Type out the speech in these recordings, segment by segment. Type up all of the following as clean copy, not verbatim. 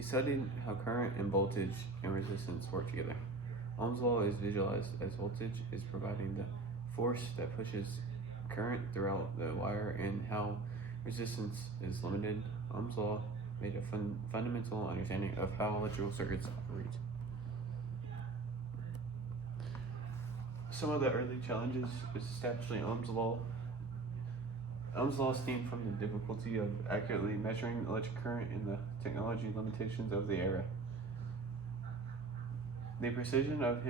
He studied how current and voltage and resistance work together. Ohm's law is visualized as voltage is providing the force that pushes current throughout the wire and how resistance is limited. Ohm's law made a fundamental understanding of how electrical circuits operate. Some of the early challenges is establishing Ohm's law. Ohm's law stemmed from the difficulty of accurately measuring electric current and the technology limitations of the era. The precision of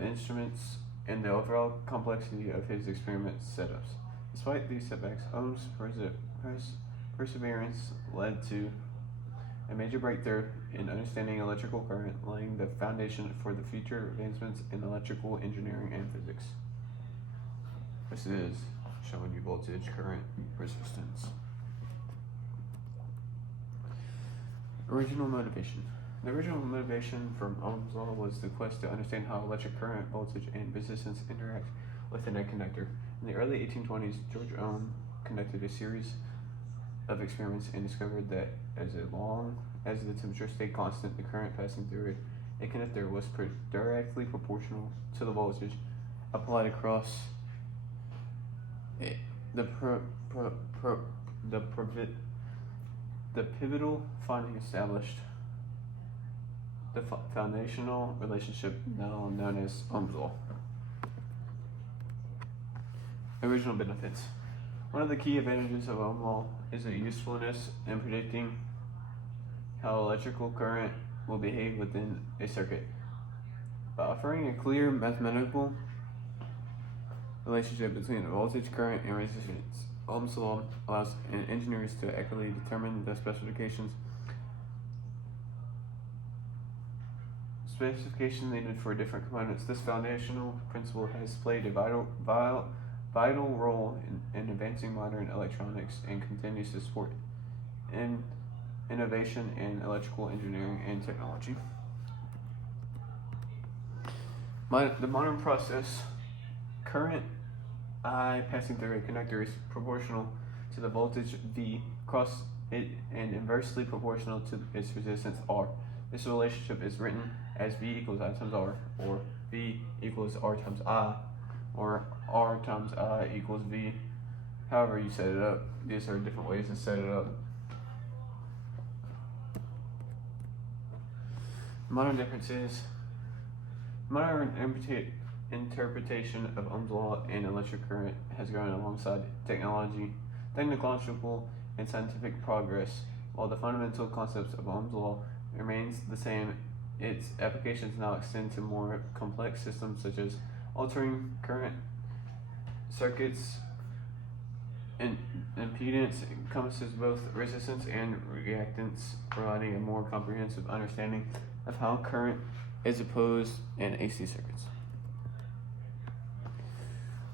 instruments and the overall complexity of his experiment setups. Despite these setbacks, Ohm's perseverance led to a major breakthrough in understanding electrical current, laying the foundation for the future advancements in electrical engineering and physics. This is showing you voltage, current, resistance. Original motivation. The original motivation from Ohm's law was the quest to understand how electric current, voltage, and resistance interact within a conductor. In the early 1820s, George Ohm conducted a series of experiments and discovered that as long as the temperature stayed constant, the current passing through a conductor was directly proportional to the voltage applied across it. The pivotal finding established the foundational relationship now known as Ohm's law. Original benefits. One of the key advantages of Ohm's law is the usefulness in predicting how electrical current will behave within a circuit. By offering a clear mathematical relationship between voltage, current, and resistance, Ohm's law allows engineers to accurately determine the specifications needed for different components. This foundational principle has played a vital role in advancing modern electronics and continues to support innovation in electrical engineering and technology. The modern process, current I passing through a conductor is proportional to the voltage V across it and inversely proportional to its resistance R. This relationship is written as V equals I times R, or V equals R times I, or R times I equals V. However you set it up, these are different ways to set it up. Modern differences. Modern interpretation of Ohm's law and electric current has grown alongside technological and scientific progress. While the fundamental concepts of Ohm's law remains the same, its applications now extend to more complex systems such as altering current circuits. And impedance encompasses both resistance and reactance, providing a more comprehensive understanding of how current is opposed in AC circuits.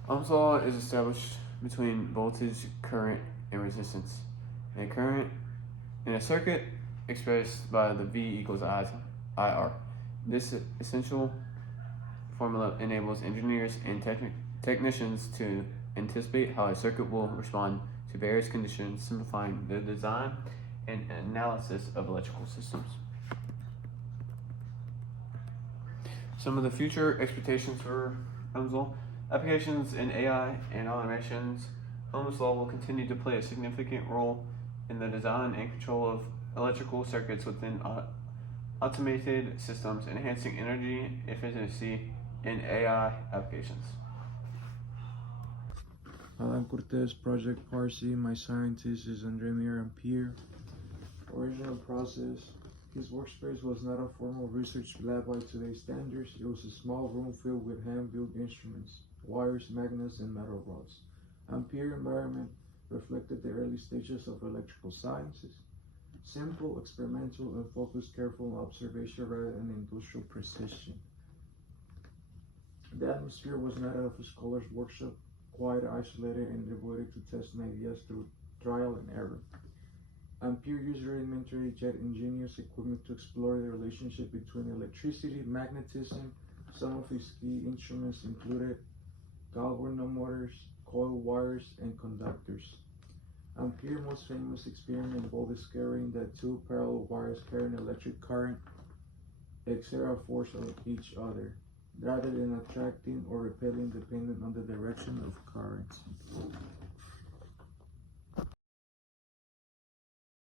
Ohm's law is established between voltage, current, and resistance. In a circuit expressed by the V equals IR. This essential formula enables engineers and technicians to anticipate how a circuit will respond to various conditions, simplifying the design and analysis of electrical systems. Some of the future expectations for Ohm's law. Applications in AI and automations. Ohm's law will continue to play a significant role in the design and control of electrical circuits within automated systems, enhancing energy efficiency in AI applications. Alan Cortez, Project Parsi. My scientist is Andremir Ampere. Original process. His workspace was not a formal research lab by today's standards. It was a small room filled with hand-built instruments, wires, magnets, and metal rods. Ampere's environment reflected the early stages of electrical sciences. Simple, experimental, and focused careful observation rather than industrial precision. The atmosphere was not of a scholar's workshop, quiet, isolated, and devoted to testing ideas through trial and error. Ampere used rudimentary jet engineers equipment to explore the relationship between electricity, magnetism. Some of his key instruments included galvanometers, coil wires, and conductors. Ampere's most famous experiment involved discovering that two parallel wires carrying electric current exert a force on each other, rather than attracting or repelling depending on the direction of currents.